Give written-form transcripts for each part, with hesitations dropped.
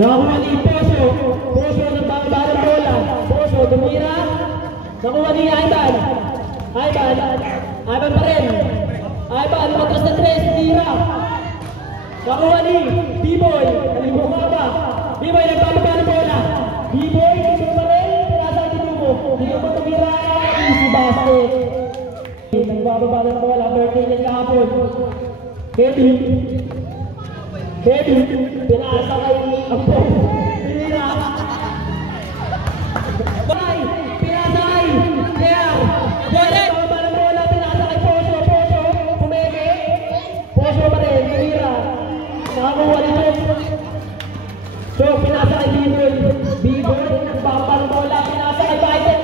Nakakuha ni Poso. Poso ng bang-bang bola. Poso tumira. Nakuha ni Ivan. Ivan pa rin. Ivan matras na 3. Tira. Nakuha ni B-Boy. Nalimuha ba? B-Boy nagbababa ng bola. B-Boy pa rin. Pinasa ni Dumo. Dito pa tumira. Easy basket. Nagbababa ng bola. Birthday niya kahapon. Kevin. Pinasa kay Apo. Pinira. Pinasa kay Claire. Nagbababa ng bola. Pinasa kay Poso. Pumeke. Poso pa rin. Pinira. Nakakuha nito. So, pinasa kay B-Boy. B-Boy. Nagbababa ng bola. Pinasa kay Biden.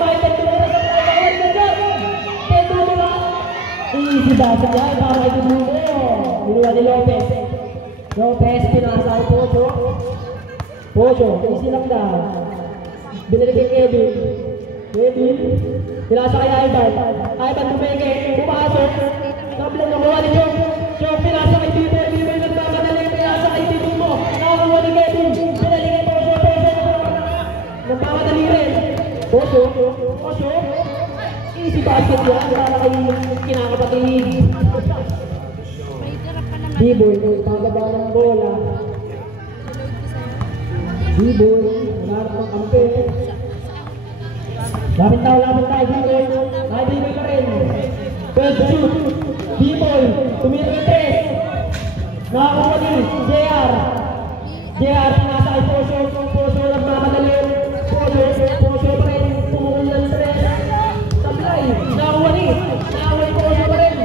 Easy basket yan. Para kay Dumo. Niluwa ni Lopez. Pinasa kay Poso, easy lang na. Binalik kay Kevin. Pinasa kay Ivan tumeke, pumasok. Nabilang nakuha ni Jong, pinasa kay B-Boy. B-Boy nagmamadali, pinasa kay Dumo. Nakakuha ni Kevin. Binalik kay Poso. Nagmamadali rin. Poso. Easy basket yan. Para kay kinakapatid. B-Boy, pagkaba ng bola. B-Boy, nangarap ng kampe. Lapit tayo, B-Boy. Ay, B-Boy pa rin. 12 shoot. B-Boy, tumira ng 3. Nakakuha din, JR. Pinasa kay Poso nagmamadali. Poso pa rin. Tumulong ng 3. Sablay, nakakuha ni Poso pa rin.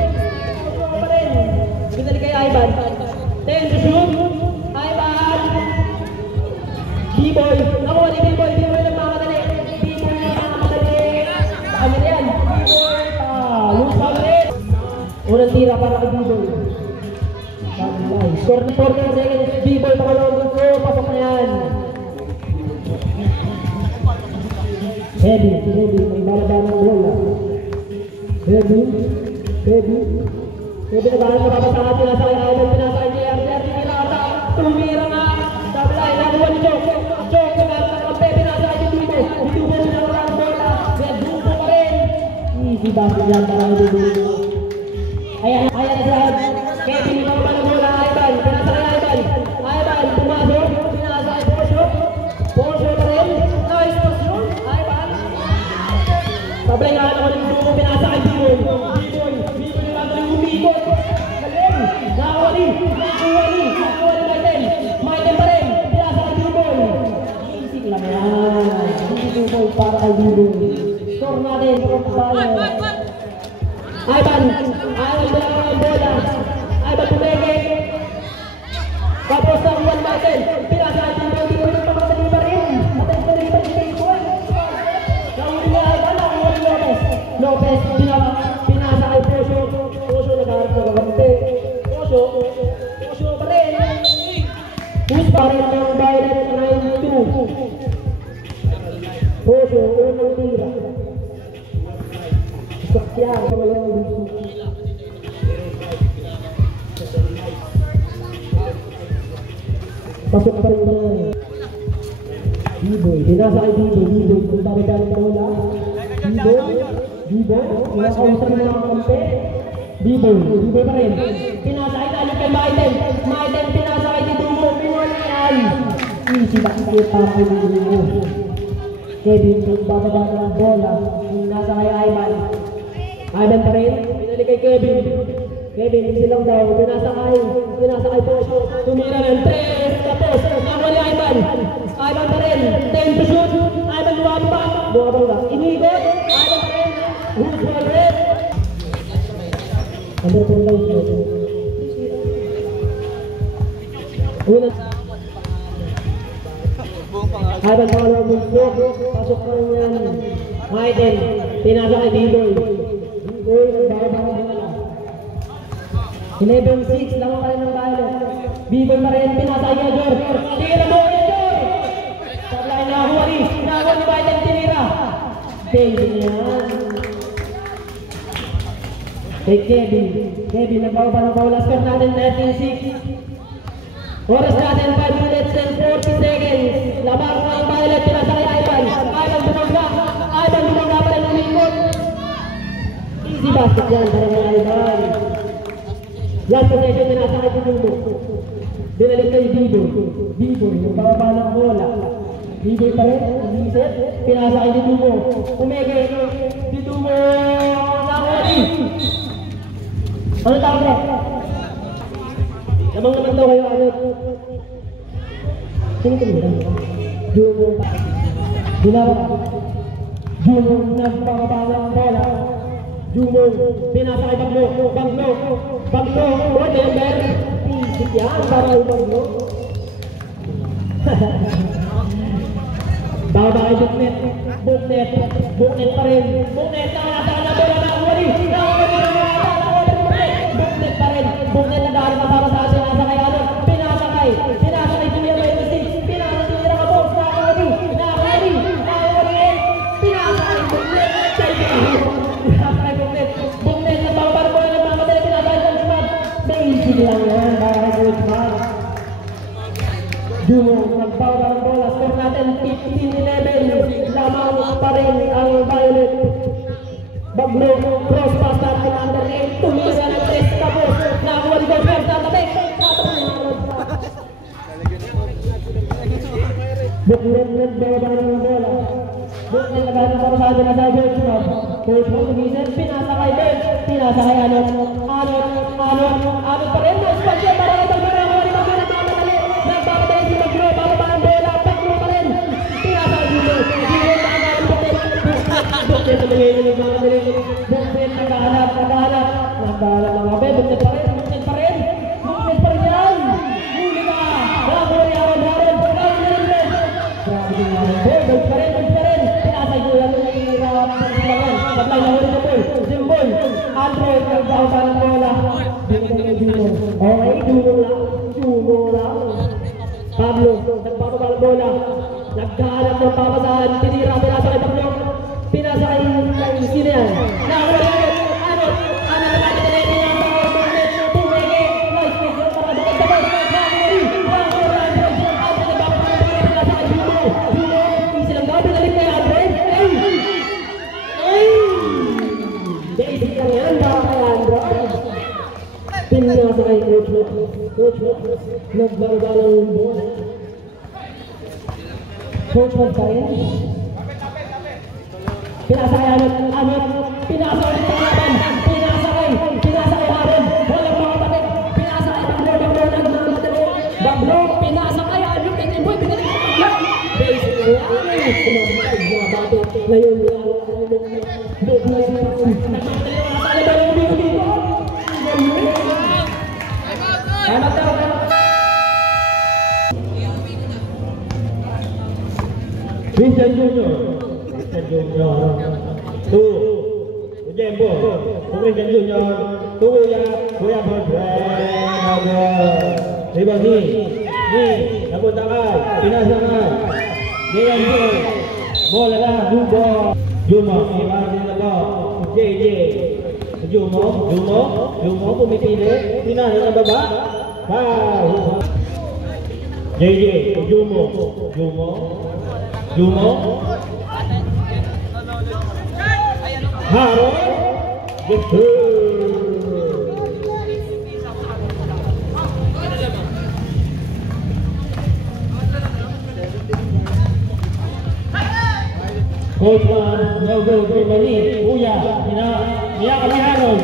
Binalik kay Ivan. 10 to shoot. Ivan. B-Boy. Nakuha ni B-Boy. B-Boy nagmamadali. Ano yan? B-Boy. Lose foul rin. Unang tira para kay B-Boy. Score na 14 seconds. B-Boy pakalawang gusto. Pasok na yan. Heavy. May balaba ng bola. Heavy na bahan mapapasangat. Pinasa kay Ivan. Pinasa kay JR. Pinasa. Tumira nga. Sablay. Nakuha ni Jong. Pinasa ng kampe. Pinasa kay Dumo. Dumo sinawala ng bola. Dumo pa rin. Easy basket yan para kay Dumo. Ayan na saan. Kevin nakuha ng bola. Ivan. Pinasa kay Ivan. Pumasok. Pinasa kay Poso pa rin. Nice position. Ivan. Sablay nga nakuha ni Dumo. Pinasa kay Dumo. Umikot. Galing. Nakuha ni Maiten pa rin. Pinasa kay B-Boy. Easy lang yan. B-Boy para kay B-Boy. Score natin. Ivan bilang ang bola. Ivan tumeke. Tapos nakuha ni Maiten. Pinasa kay B-Boy. B-Boy nagpapadali pa rin. Matay pa rin kay B-Boy. Nakuha ni Ivan. Nakuha ni Lopez. Pinasa kay Poso nagharap na gagante. Poso pa rin. Push pa rin ng Violet 92. Poso, unang tira. Sakyan, walang gusto. Pasok pa rin naman. B-Boy, pinasa kay B-Boy. Kung bababa ng bola. B-Boy, pinakausap na ng kampe. B-Boy pa rin. Pinasa kay Maiten. Pinasa kay Dumo. Pinwalian. Easy bakit para kay Dumo. Kevin, bababa ng bola. Pinasa kay Ivan. Ivan pa rin. Pinali kay Kevin. Easy lang daw. Pinasa kay Poso. Tumira ng 3. Tapos, nakuha ni Ivan. Ivan pa rin. 10 to shoot. Ivan lumababa. Inigot. Ivan pa rin. Who's for red? Under 10 daw siya. Ivan pangalawang gusto. Pasok pa rin yan. Maiten. Pinasa kay B-Boy. B-Boy, nagbababa ng bola. 11-6 lang pa rin ng Violet. B-Boy pa rin. Pinasa kay Jor. Tira mo kay Jor. Sablay nakuha ni Maiten. Tinira. Baby yan. Kay Kevin. Kevin, nagbawa ng bola. Score natin 13-6. Oras natin 5 minutes and 40 seconds. Labang ng Violet. Pinasa kay Ivan. Ivan bumangga. Ivan bumangga pa rin umikot. Easy basket yan para ng Ivan. Last possession, pinasa kay Tutubo. Binalik kay Diboy. Diboy, nagbaba ng bola. Diboy pa rin. Inisip. Pinasa kay Tutubo. Umege. Tutubo. Nakuli. Ano tawag na? Lamang naman daw kayo ano? Sino tumira? Juno. Dilawa. Juno. Nagpapabala ang bola. Juno. Pinasa kay Bagno. Bagno. Bagno. Remember. Isip yan para yung Bagno. Baba kay Buknet. Buknet. Buknet pa rin. Buknet. Nakakasaan na bola. Nakawali. Buknet pa rin. Buknet nag-aaral na para sa asin. Nasa kay ano? Pinasakay. Pinasakay. Tumira may mistik. Pinasakay. Tumira ka po. Nakawali. Nakawali. Nakawali. Pinasakay. Buknet. Pinasakay Buknet. Buknet. Nagpapar mo na nagmamadali. Pinasakay sa Smart. Basic lang yan. Para kay Coach Smart. Juno. Nagpapar ang bola. Score natin 15-11. Lamang pa rin ang Violet. Bagno, cross pass natin under 8. Tumira ng 3 tapos. Nakakuha ni Coach Smart. Tatabik. Buknet nagbaba ng bola. Buknet nagana para sa atin na sa Coach Smart. Coach Smart tumisin. Pinasa kay Ben. Pinasa kay Anot. Anot pa rin. Expansion para kay Bagno. Nakakuha ni Bagno. Nagmamadali. Nagmamadali si Bagno. Bababa ang bola. Bagno pa rin. Pinasa kay Juno. Juno nakakuha ng Buknet. Buknet na magayon. Nagmamadali. Buknet naghahanap. Naghahanap mga Ben. Buknet pa rin. Buknet pa rin. Buknet pa rin yan. Huli ka. Nakakuha ni Aaron. Grabe din Ben. Buknet pa rin. Pinasa yung yan. Sablay na huli na po. Simbol. Android. Nagbawa ng bola. Okay. Juno lang. Pablo. Nagpapaba ng bola. Nagkahanap ng papasahan. Tinira. Pinasa kay Pablo. Pinasa kay sino yan? Nakakuha ni Anot. Anot na natin na Buknet. Tumege. Nice picture. Para dukad sa boss. Nakakuha rin. Nakakuha Android. Android nagpapaba ng bola. Pinasa kay Juno. Easy lang daw. Pinalik kay Android. Basic lang yan. Baka kay Android. Pinasa kay Coach Mo. Coach Mo. Nagbangga ng bola. Coach Mo pa rin. Pinasa kay Anot. Pinasa ulit ang laban. Pinasa kay Haron. Walang mga patik. Pinasa kay Bagno. Nagmamadali. Bagno. Pinasa kay Anot. Boy, pinalik ko Bagno. Basic lang yan. Kumamatay. Mga batik. Ngayon yan. Nagmamadali. Nasa laban ng bigo-bigo. Anak daw. Christian Junior. Tu Jembo. Christian Junior. Tu ya boyfriend. Riba ni. Nabot tangan. Pinasangan. Jembo. Bola lah. Jumo. Ibarat na ba? JJ. Jumo pumipili. Pinasa sa baba. Foul. JJ. Jumo. Haron. Coach Man, no go, Mani, Uya, Mia kami Haron.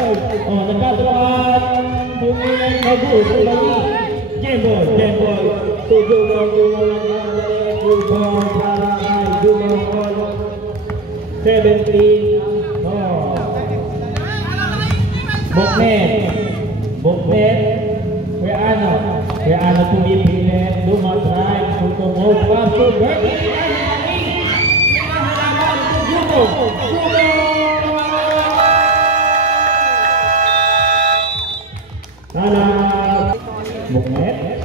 Oh, nagkatulakan. Bumilang no-go, Mani. Jemboy. Tujuh lang para kay Jumo. 17. Oh. Buknet. Kuya Ano pumipilit. Dumatry. Tutumog. Pasok. Buknet.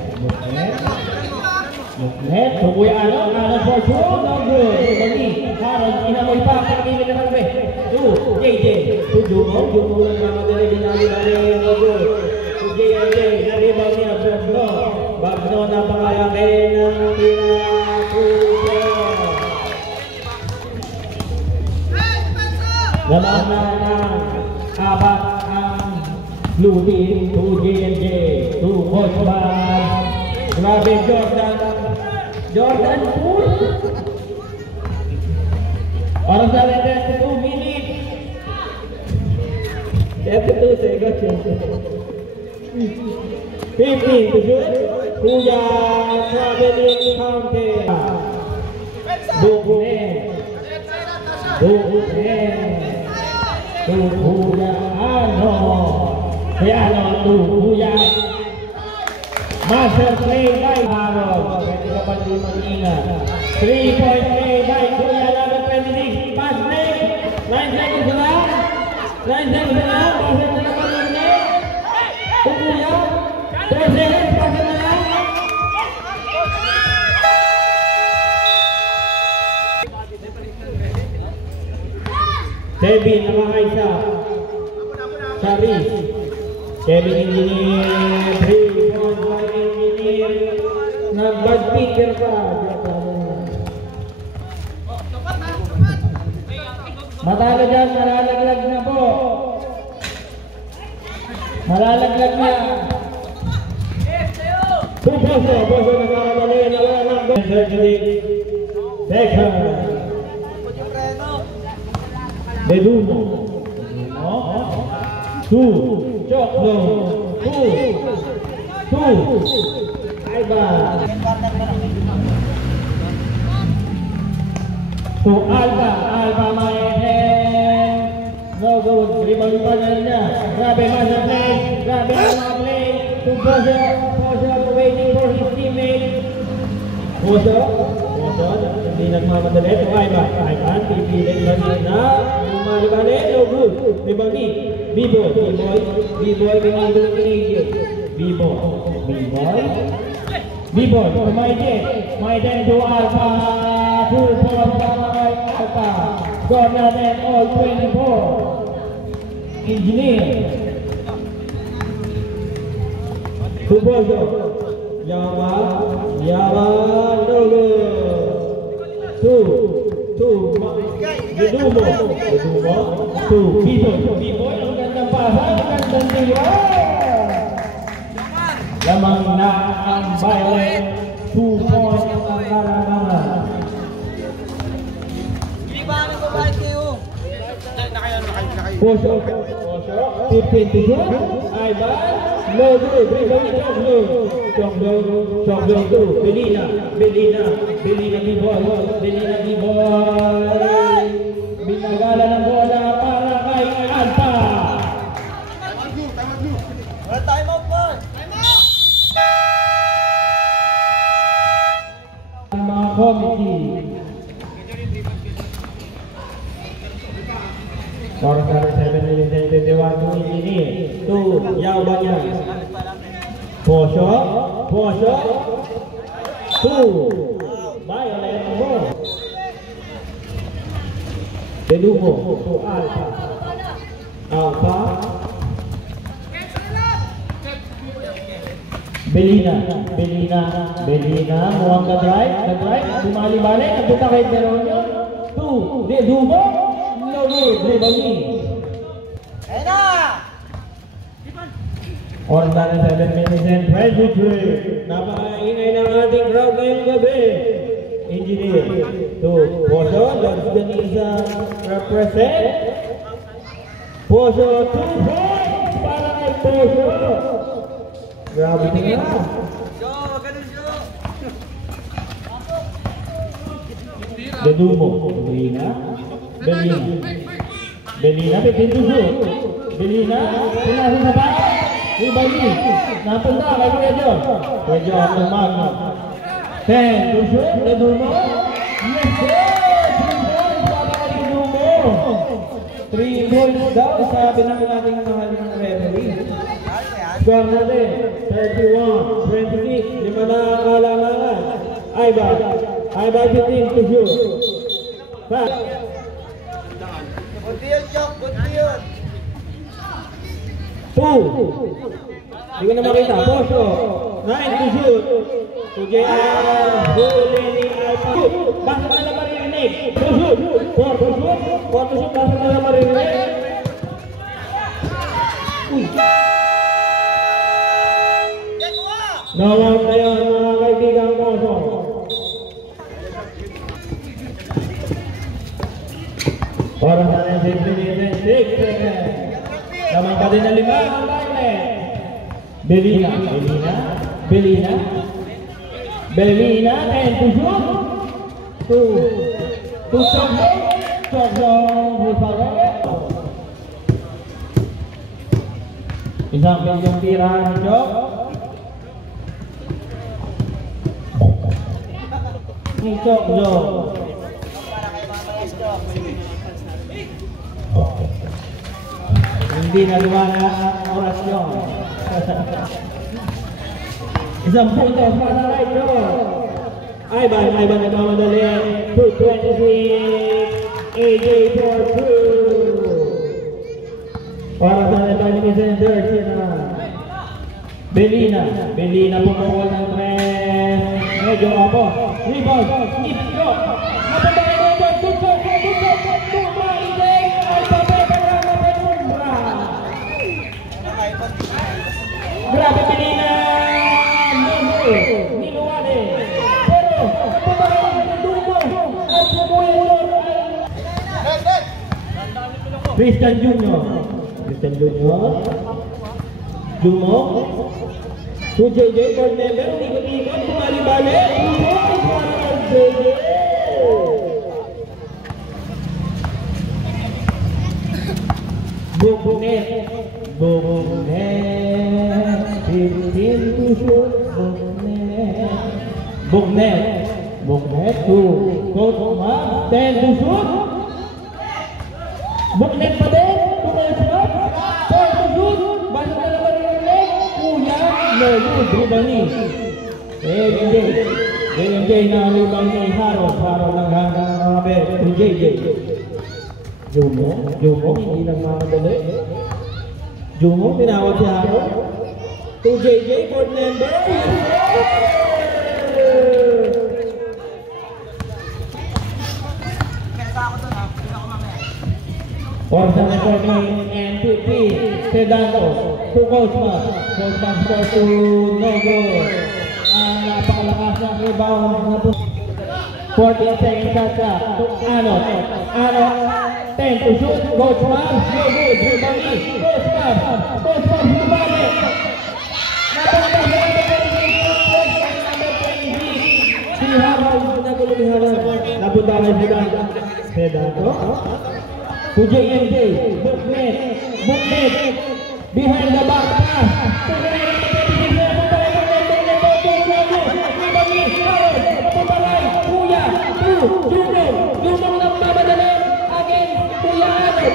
Net, Kuya Alan for sure, no good. Bagi, Harold, inamoy pa, pagkili na kami. To JJ, to Jumo lang mga dali binali-bali, no good. To JJ, naribang niya, Bagno. Bagno na pangalaki ng Pinakupo. Laman na ng abat ang blue team to JJ, to Coach Bad. Grabe Jordan Poole. Orang sa 2 minutes. 32 seconds. 15 to shoot. Kuya traveling counter. Bukne. To Kuya Ano. Kuya Ano to Kuya. Master play by Harold. Pwede ka pa din mag-ingat. 3-point play by Kuya Laban 26. Pass break. 9 seconds na lang. 9 seconds na lang. Pass na lang pa rin na. To Kuya. 3 seconds. Pass na lang. Kevin nakakaisa. Charis. Kevin Engineer. 3-point by Engineer. Nag-bad picker pa. Matalo dyan, malalaglag na po. Malalaglag na. Boso nagkakamali. Becker. Bedumo. 2. Choklo. 2. Aiba. To Alba Mayen. No good. Rebound pa niya. Grabe masa play. Grabe mga play. To Boso waiting for his teammate. Boso. Hindi nagmamadali. To Aiba. Pipilit ba niya na. Bumali. No good. Rebound. B-boy. B-boy. To Maiden to Alpha. 2 points by Alpha. Score natin all 24. Engineer. To Bozo. Yama. No good. 2. Bedumo. 2. B-boy. Ang gandang pasa. Ang gandang diwa. Lamang na ang Violet. 2 points ang karangaman. Boso. 15 to shoot. Ivan. No good. Choklo 2. Belina B-boy. Binagala ng bola para kay Alpha. Time out po. Ang mga committee. Orang kali 7 minutes and 51 ini tu yang banyak. Posho tu Violet mo. Bedumo tu Alpha. Belina muang ka-drive, bumali-balik, nagpunta kay Peronio. Tu Bedumo. Orang dari 7 minutes and 23. Napakaingay ng ating crowd ngayong gabi. Engineer to Poso, George Ganisa represent. Poso 2 points para kay Poso. Grabe nga. Bedumo, Belina, Belina, pinasa sa ba? Ibali, napunta kay Kuya John. Kuya John ng Magno. 10, to shoot, Bedumo. Yes, sir! 3 points para kay Bedumo. 3 points daw, sabi ng ating mahal ng referee. Score natin, 31-26, 5 na ang kalamangan. Ivan 15 to shoot. Pass. Buti yun, Chok. Buti yun. 2. Hindi ko na makita. Poso. 9 to shoot. To JR. Huli ni Alpha. Basta na lang maririnig. 2 shoot. 4 to shoot. 4 to shoot. Basta na lang maririnig. Uy. Nawag na yun mga kaibigang Poso. Para sa natin 6 seconds. Naman pa din na 5 ang baile. Belina. 10 to shoot. 2 Sogjong Husare. Isang yung tirahan ng Jok. Ni Sogjong. Hindi na luwana ang orasyon. Isang punto para right door. Ivan nagmamadali. 226. AJ for 2. Para sa Natalimisan third na. Belina pumukol ng 3. Medyo ako. Rebound. Ipyo. Napagay mo ito. Tutok. Grabe Belina! Niluwane! Pero, pabalik ng dumo! At pumuhin Christian Junior. Jumo. To JJ, board member. Ikot-ikot. Bumali-bali. JJ. Buknet. 15 to shoot. Buknet to Coach Mark. 10 to shoot. Buknet pa din. Coach Mark. 4 to shoot. Basta na naman yung leg. Kuya. No good. Rubani. JJ na rubang ni Harold ng hanggang mga to JJ. Jumo, hindi lang mamadali. Jumo, tinawag si Harold. To JJ, board member. Or sa record ng NPP, Sedanto, to Coach Mark. Coach Mark score to no goal. Ang napakalakas ng rebound na po. 14 seconds at to Ano, 10 to shoot. Coach Mark, no good. Rebound. Coach Mark, bumali. Si Harold, nagulo ni Harold. Napunta na si Sedanto. To JNJ, Buknet, behind the back pass. Kuya, Juno ng mamadali. Again, Kuya Ano.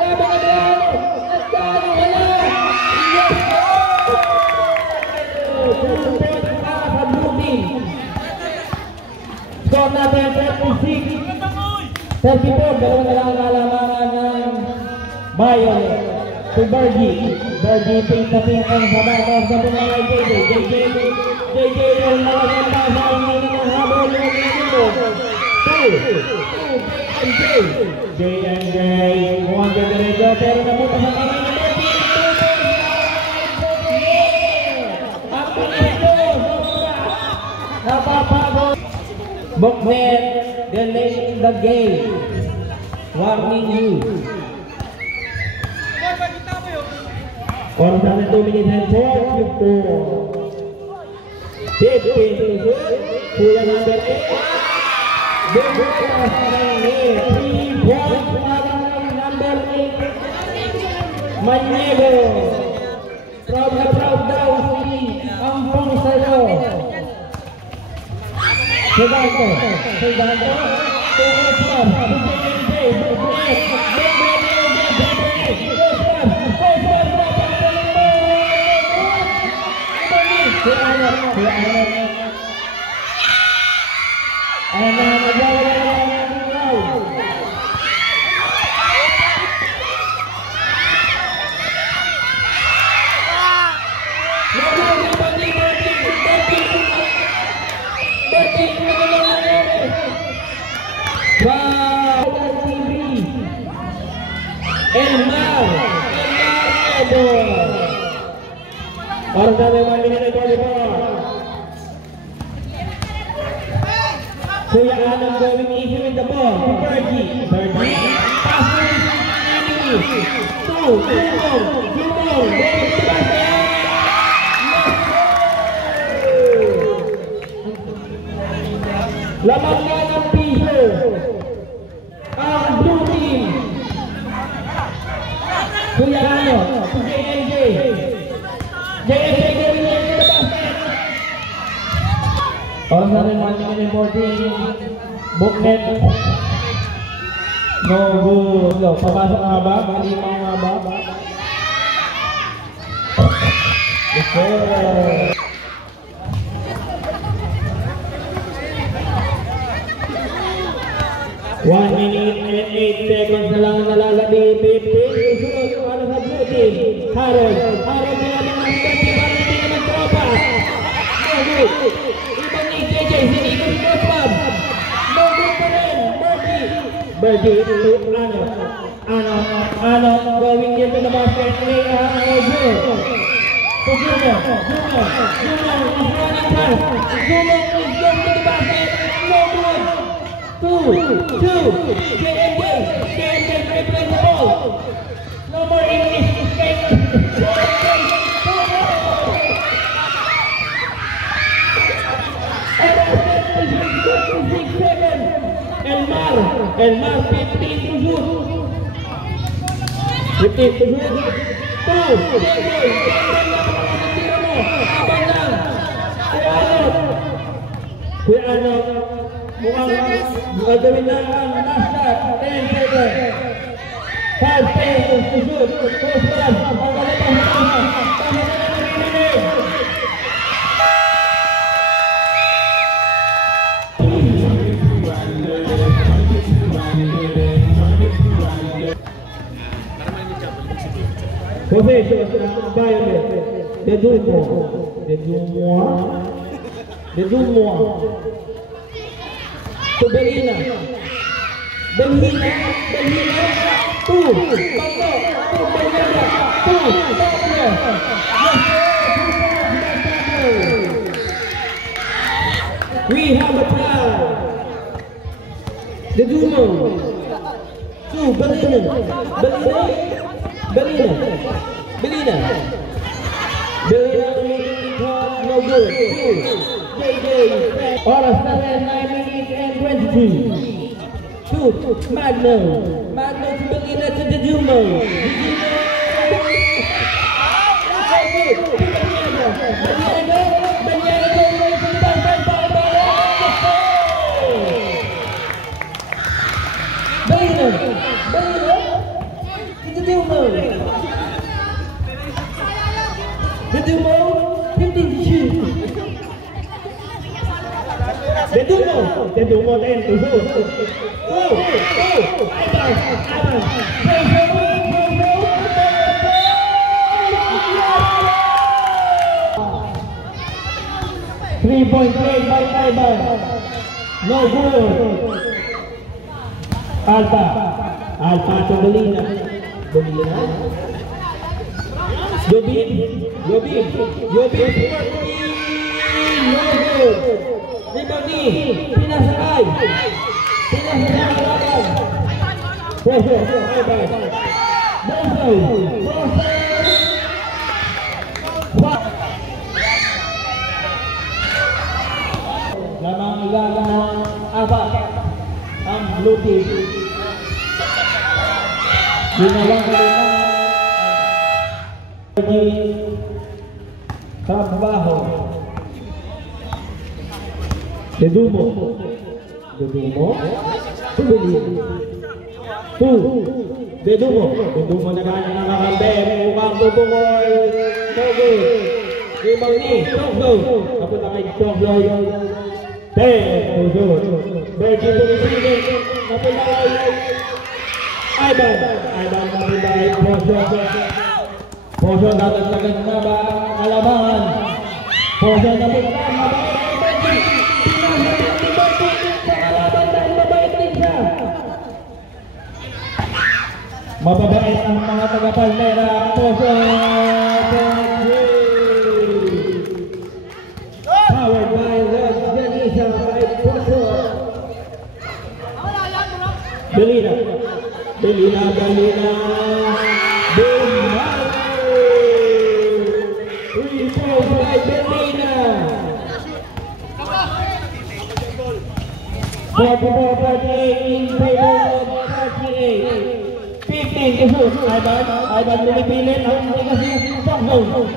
Labang Adriano. Nagkano, wala. Score natin 36. 34, dalawa na lang ang alamangan ng Violet to Bergie. Pink na pink ang sabay of the mga JJ yung mga pasa ang mga habol ng nito. 2 JJ mukhang ganda pero napunta sa kamay ni Bergie. Ang pinito napapagod. Buknet delaying the game. Warning you. Or sa 2 minutes and 44. 15 to shoot. Kuya number 8. Buknet pass ng 3 points para number 8. Maniego. Proud na proud daw si Ampong sa'yo. Sedanto. Ayan na, nagwawala na ang ating round. Wow! TV! Elmar! Para sa may 1 minute 24. Kuya Anong going easy with the ball. Bergie. Passes. Enemy. 2. Jumbo. Lamang na ng piso ang blue team. Kuya Ano, JNJ going into the basket. Oras na rin 1 minute 14. Booknet. No good. Papasok nga ba? Malimang nga ba? Let's go. 1 minute and 8 seconds na lang nalalabi. 15. Susunod yung ano sa blue team. Harold nila ng mga hindi naman tropa. No good. Ibang ni JJ. Sinigos Crossbab. No good pa rin. Bergie to Ano going into the basket. No good. To Juno is running fast. Juno is going to the basket. No good. 2, JNJ replays the ball. No more English escape. Elmar 15 to shoot. 15 to shoot. 2, Kuya Ano mukhang gagawin na ang last shot. 10 seconds. 5 seconds to shoot. Post pass. Ang kalapang tama na narinig. Possession, Violet. De Dumois. To Belina. 2. We have a foul. De Dumois. 2. Belina. No good. 2. JJ. Oras na rin 9 minutes and 22. Shoot. Magno to Belina to the Dumo. The Dumo, 15 to shoot. The Dumo 10 to shoot. Ivan. 3-point play by Ivan. No good. Alpha to Belina. Jobib. No good. Ribani. Pinasakay. Pressure. Lamang ilalang apat ang blue team. Ginawang trabaho. De Dumo to Belina. 2. De Dumo na kanya nakakambe. Mukhang tutungoy. No good. Limang ni Choklo. Kapag na kay Choklo. 10 to shoot. Bergie pumipili. Napunta kay Ivan. Ivan napunta kay Poso. Poso natagtagan na ba ang kalabangan? Poso napunta. Mabait kay Bergie. Pinasok ni Bergie sa kalaban dahil mabait din siya. Mababait ang mga taga-Palmera. Poso. Powered by Red Janisa by Poso. Belina. Rebound by Belina. 44-38 in favor of 38. 15 to shoot. Ivan lumipilit ang tigas ng soft zone.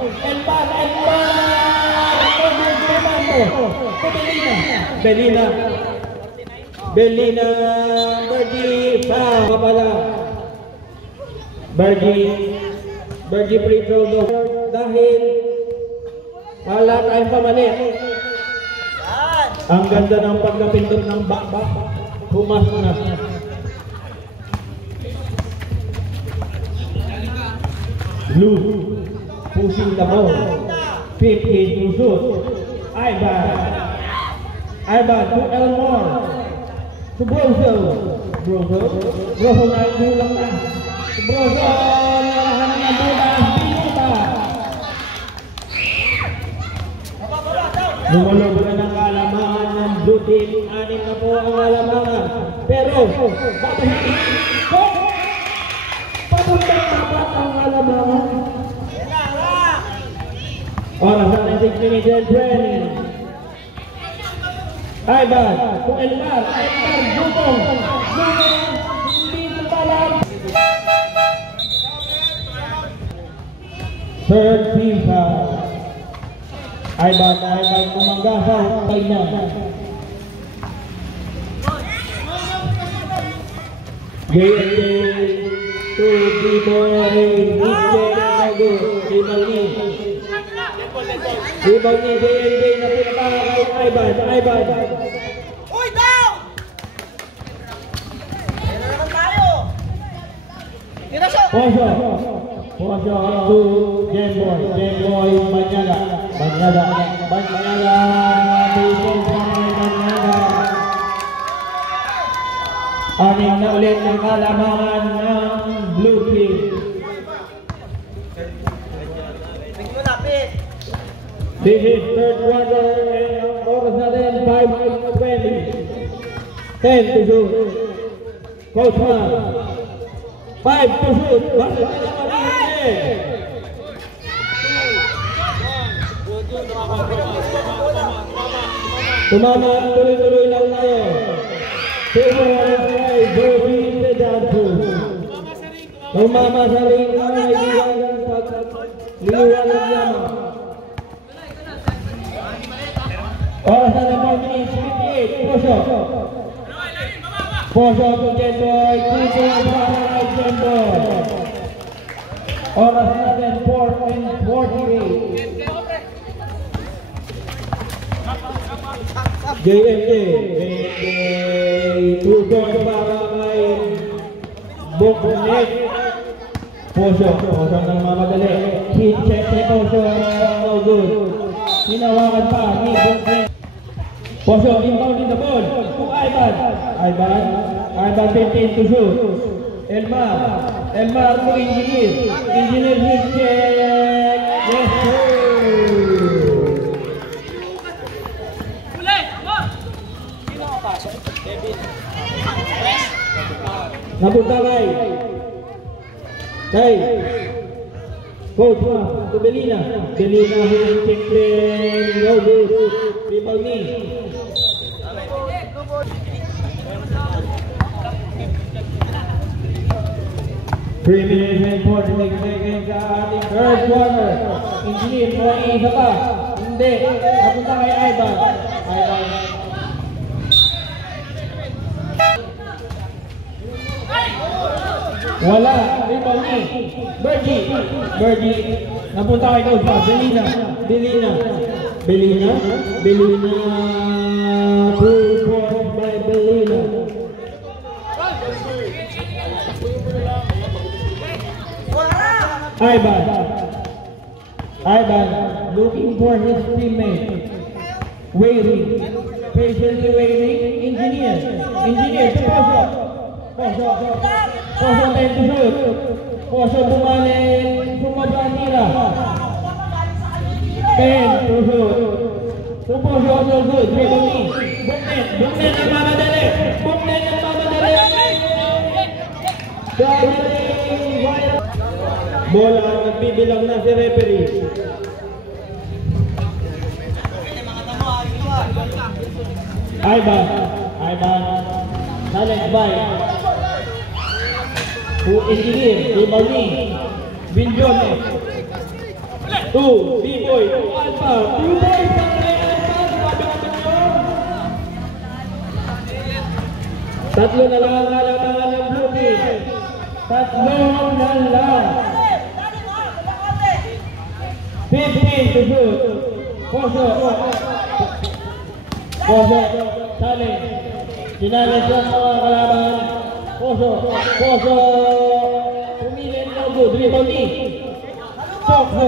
Elman. Belina. Bergie foul. Kapala. Bergie free throw no. Dahil wala tayong pamali. Ang ganda ng pagkapindot ng bakbak. Humas na. Blue. Pushing the ball. 15 to shoot. Ivan to Elmore. To Brozo na gulang na. Brozo nalahan ng butas. Binuta. Lumulog na ng kalamangan ng blue team. 6 na po ang kalamangan. Pero papunta dapat ang kalamangan. Oras na 6 minutes and 20. Ivan to Elmar. Dugong. Hindi talang. Third team foul. Ivan kumanggasaw. Pay na. JJ to B-Boy. Rebound ni JJ na pinapaka kay Ivan. Uy, down! Yan na naman tayo. Tirasyo! Poso to Jamboy. Banyaga. Aning na ulit ang kalamangan ng blue team. This is third quarter and oras na rin 5:20. 10 to shoot. Coach Man. 5 to shoot. Basta na naman din. Tumama, tuloy-tuloy lang tayo. Tumama sa ring ang kaibigan ng pagliliwanag lamang. Oras na 4 minutes, 58. Poso to Jamboy. 2 para kay Jamboy. Oras natin 4:48. JMJ 2 points para kay Buknet. Poso nang mamadali. Hit check ni Poso. No good. Hinawakan pa ni Buknet. Poso inbound in the ball to Ivan 15 to shoot. Elmar to Engineer hit check. Yes sir. Napunta kay Coach to Belina hit check play. No good. Rebound ni 3 minutes and 46 seconds sa ating third quarter. Engineer, may isa pa. Hindi. Napunta kay Ivan. Wala. Rebound ni Bergie. Napunta kay Coach pa. Belina. 2 points by Belina. Ivan looking for his teammate. Waiting. Patiently waiting. Engineer to Poso. Poso time to shoot. Poso bumaba tira. 10 to shoot. To Poso also good. Reboni. Buknet ang mamadali. Bola ang nagbibilang na si referee. Ivan challenge by to Engineer, Ibali, Vinjone, to B-Boy, to Alpha, B-Boy, tatlo na lang ang halaman ng blue team. Tatlo na lang. 15 to shoot. Poso, challenge. Challenge ang mga kalaban. Poso, pumili ng good. Rebounding. Poso.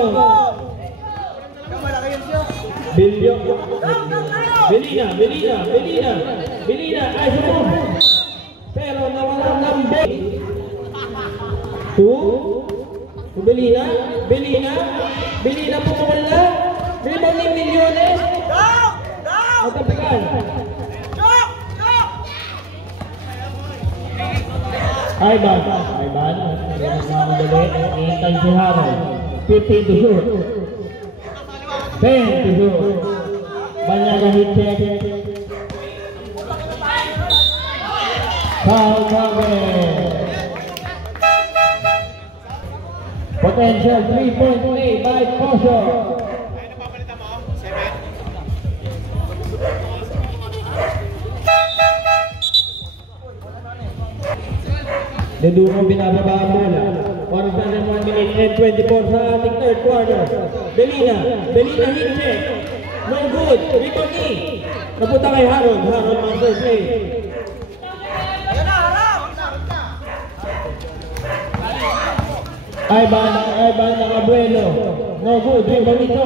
Belina, ay sumum. Pero nawalan ng ball. To Belina pumukul na. Rebounding Milyones. Matapikan. Ivan. Iintay si Harold. 15 to shoot. 10 to shoot. Banyaga hit check. Foul cover. Potential 3-point play by Poso. Deduro binababa ang bola. 1 minute and 24 sa ating third quarter. Belina hit check. No good. Rebounding. Napunta kay Harold master play. Ivan Abuelo. No good. Rebounding. 2.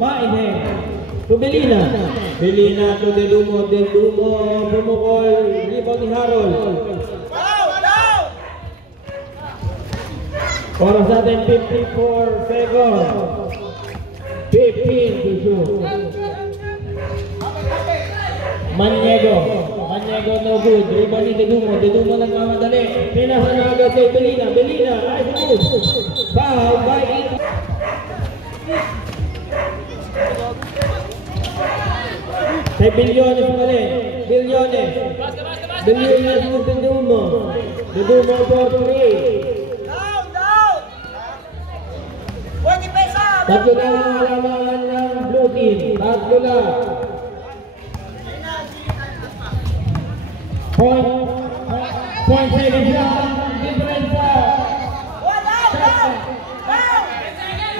Maine. To Belina to Delumo, bumukol, rebound ni Harold. Oras natin 54 seconds. 15 to shoot. Maniego no good, rebound ni Delumo nagmamadali. Pinasa na agad kay Belina, ay good. Foul by it. Kay Bilyones mali. Bilyones with Dedumo for 3. Down! 40 pesos! Tatlo na ang halaman ng blue team. Tatlo na. Point 7 lang. Diferensya. Wala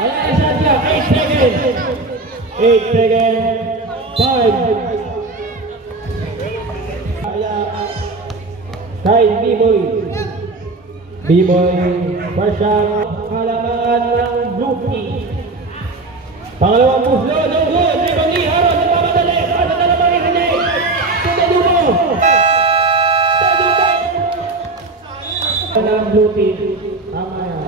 na shot clock. 8 seconds. 8 seconds. 5. Kay B-Boy first shot, halaman ng blue team. Pangalawang puslo, no good. Rebounding, Harold, nagmamadali. Pasa na naman ni Rene. Dedumo ng blue team. Tama yan.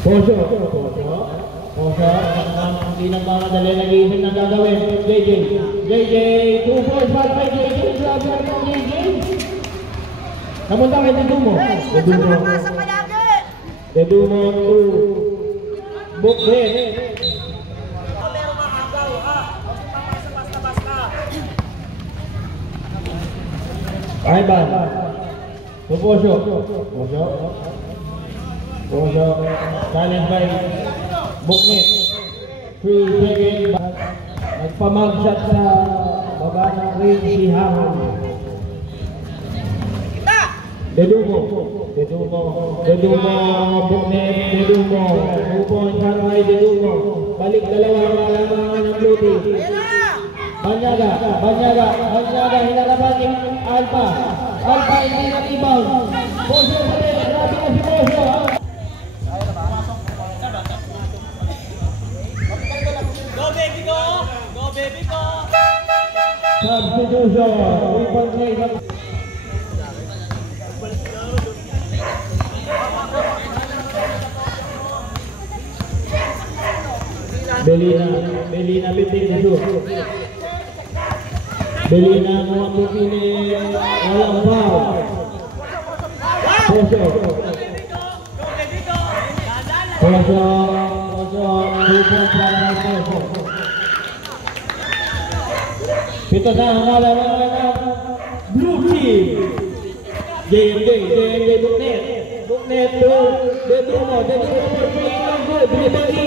Poso, hindi nagmamadali, nag-iisip na gagawin. JJ, 2 points para kay JJ. Grabe ang JJ. Namunta kay Dedumo. Dedumo to Buknet. Ivan. Poso. Challenge by Buknet. 3 seconds. Nagpamagshot sa baba ng ring si Harold. Dedumo, Buknet, 2 points para kay Dedumo. Balik dalawang halaman ng blue team. Banyaga, hinalaban ni Alpha. Alpha hindi na rebound. Boso pa rin. Grabe na si Boso. Go baby go! Go baby go! Substitution. Rebound play. Belina 15 shoot. Belina mo pipili walang foul. Poso. Pito sa halaman ng Blue Team. JMJ Buknet. Buknet to Debrumo. Bribani.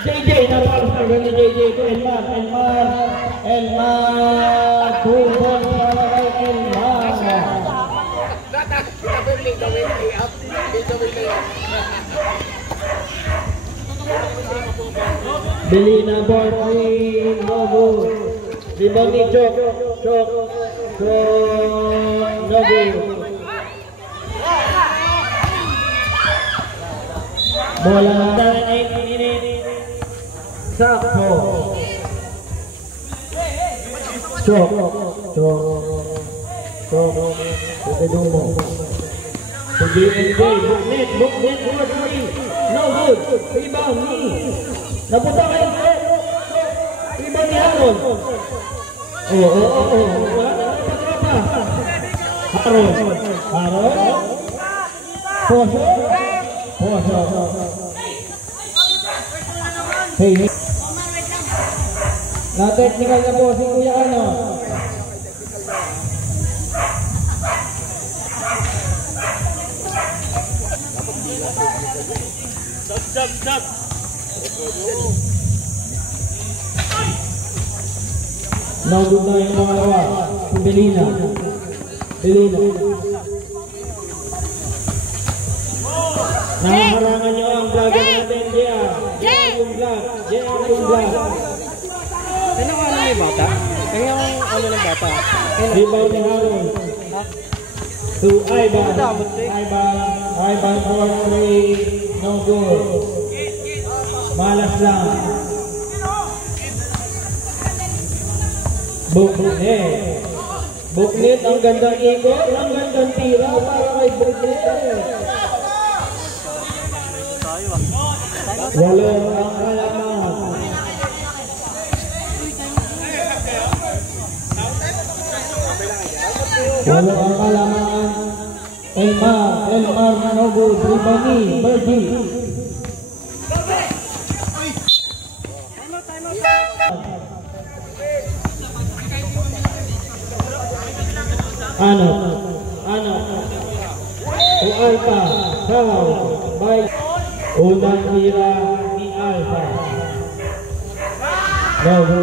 JJ napalas na ni JJ to Elmar. Tulong para kay Elmar. Belina Bortri Nobu. Ribani Chok Nobu. Bola tangan 8 minutes. Sakpo. Chok. Pepedumo. Buknet, no good. Rebound ni. Napunta kayo. Rebound ni Haron. Wala na Haron. Poso. Hey. Na-technical na po si Kuya ano. Stop. No good na yung pangalawa. Si Belina. Nakaharangan nyo ang vlogger natin, JR. Yung vlog. Kaya ano may bata? Kaya ano ng bata? Rebound ni Haron. To Ivan for 3. No good. Malas lang. Buknet, ang gandang ikot, ang gandang tira para kay Buknet. Walo ang kalaman. Elmar Nobu, Bribani, Berdi. Ano? O Alpha, foul by unang tira ni Alpha. Nobu.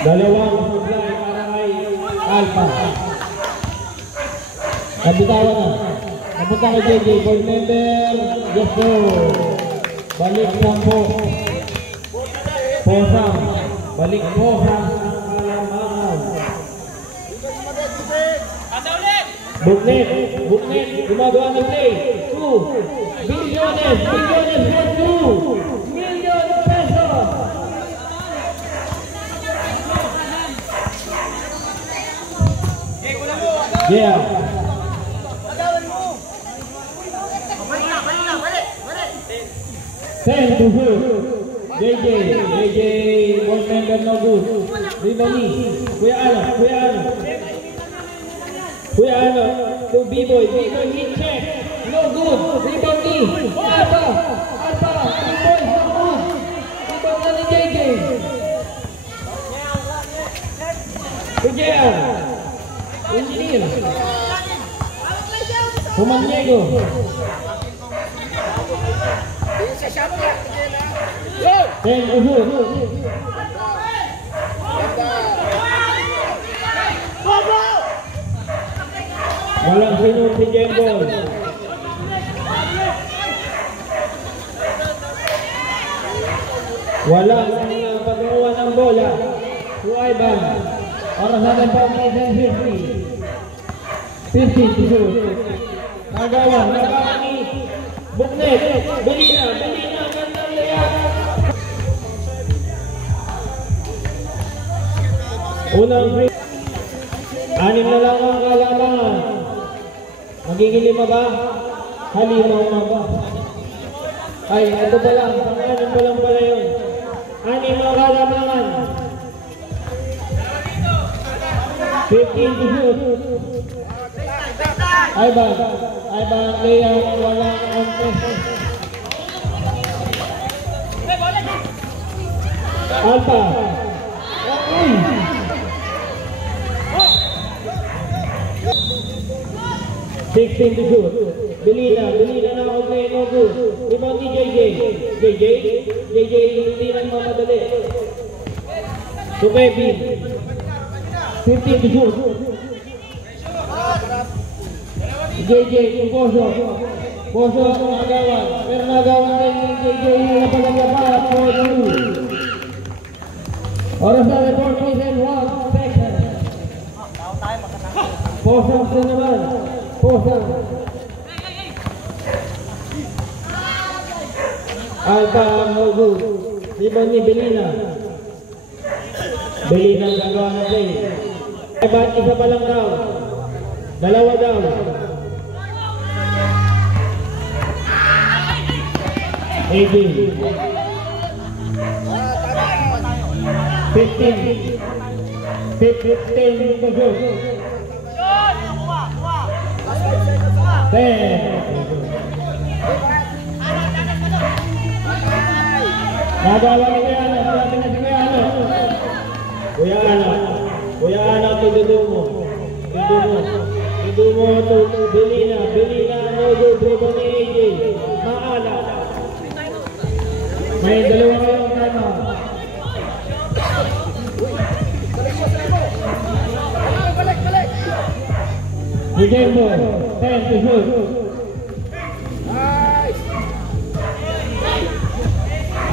Dalawang supply para kay Alpha. Kabitawan na. Napunta kay JJ, board member, Yeso. Balik lang po. Balik po ang kalamangan. Buknet, gumagawa ng play. 2 bilyones for 2 million pesos. Yeah. Ten to her. JJ, board member no good. Ribani, Kuya ano, to B-boy, hit check. No good. Ribani, Alpha, B-boy, no good. Rebound na ni JJ. Kuya, engineer. Pumanyego. Ten uhud. Walang sinunod si Jembol. Walang pagkukuha ng bola. Ivan. Oras natin pa ang 50 to shoot. Nagawan ni Buknet. Belina, gandang layak. Unang free. 6 na lang ang kalamangan. Magiging 5 ba? Halimaw na ba? Ay, ito pa lang. Pang-6 pa lang pala yun. 6 ang kalamangan. 15 to shoot. Ivan, layout, walang contest. Alpha. Uy! Sixteen to shoot. Belina na ako play, no good. Rebound ni JJ, hindi lang mamadali. To Kevin. 15 to shoot. JJ, yung Poso, nagawan. Pero nagawan din ni JJ yung napalagyapan for the rule. Oras na report is in 1 second. Poso na naman. Alpha, no good. Rebound ni Belina ang gagawa ng play. Ba't isa pa lang daw? Dalawa daw. AJ 15 to shoot. 10. Nagawa ni Kuya Ana, tudumo to Belina, no good, dribble ni AJ, Maala. May dalawa kayong tama. Jembo, 10 to shoot.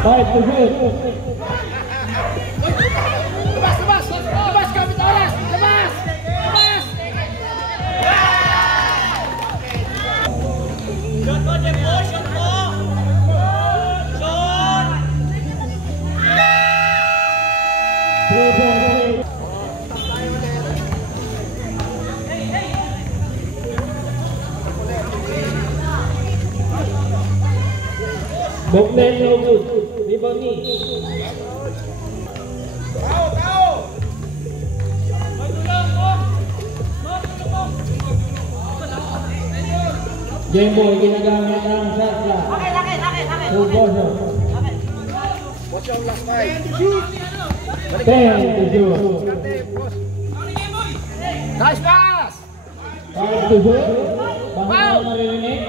5 to shoot. Buknen, no good. Rebound ni. Jemboy, ginagamit ang shot clock. Poso. Watch out last fight. 10 to shoot. Nice pass! 5 to shoot. Bakit mo maririnig?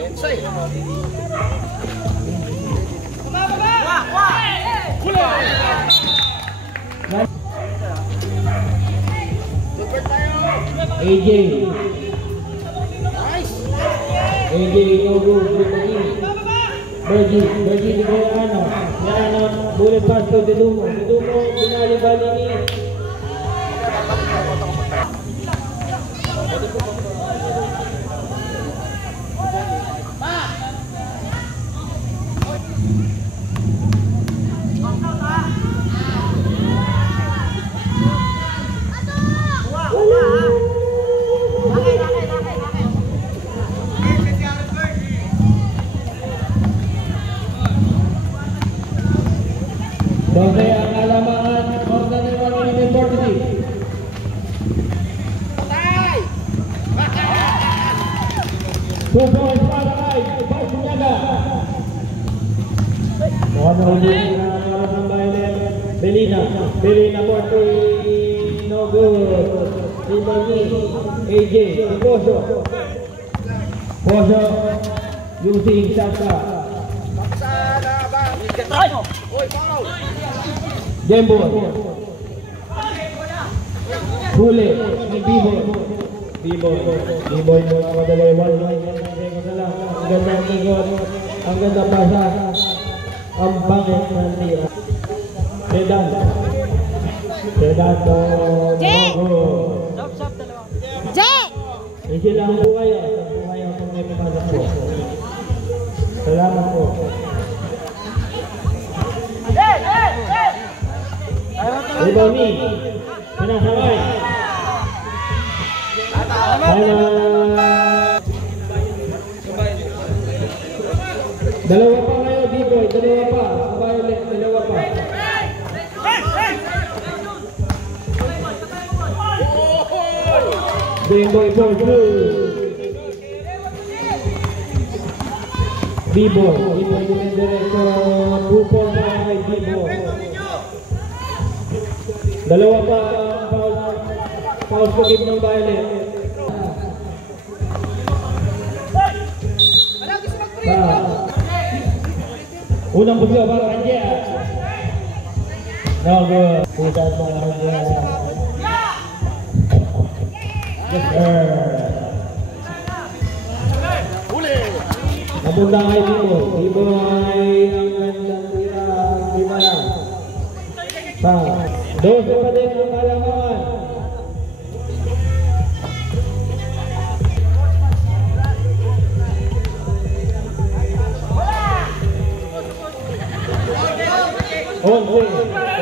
Inside. AJ, no good. Bergie, di ko bullet pass to Dudumo, binalibali ni Doon ang alamaan, order ng 1 minute 46. Two points para kay Barsunyaga. Mukhang nahuli na para ng bayan. Belina 40, no good. Ibagi, AJ, Poso using Saka. Jembo Huli ni B-Boy mo ang madali. Ang ganda ang pasa. Ang pangit na tira. Pedando. Nogo. Easy lang po kayo. Saan po kayo kung may pumasok po. Salamat po. Riboni. Pinasakay. Dalawa pa kayo, D-boy. Dalawa pa. Violet, dalawa pa. D-boy for blue. D-boy. D-boy yung direksyon. 2 points pa kay D-boy. Dalawa pa ang pause to give ng Violet. Unang busyo para Ranjia. No good. Putas para Ranjia. Yes sir. Napunta kay Dibo. Dibo ay ang gandang lima lang. Pa. 12 pa din ang kalamangan. Okay,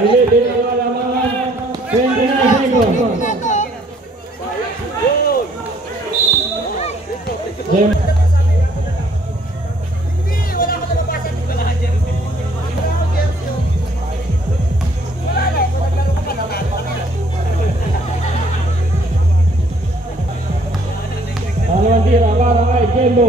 ini dengan kalamangan 29 seconds. Kalau tira para kay Jembo.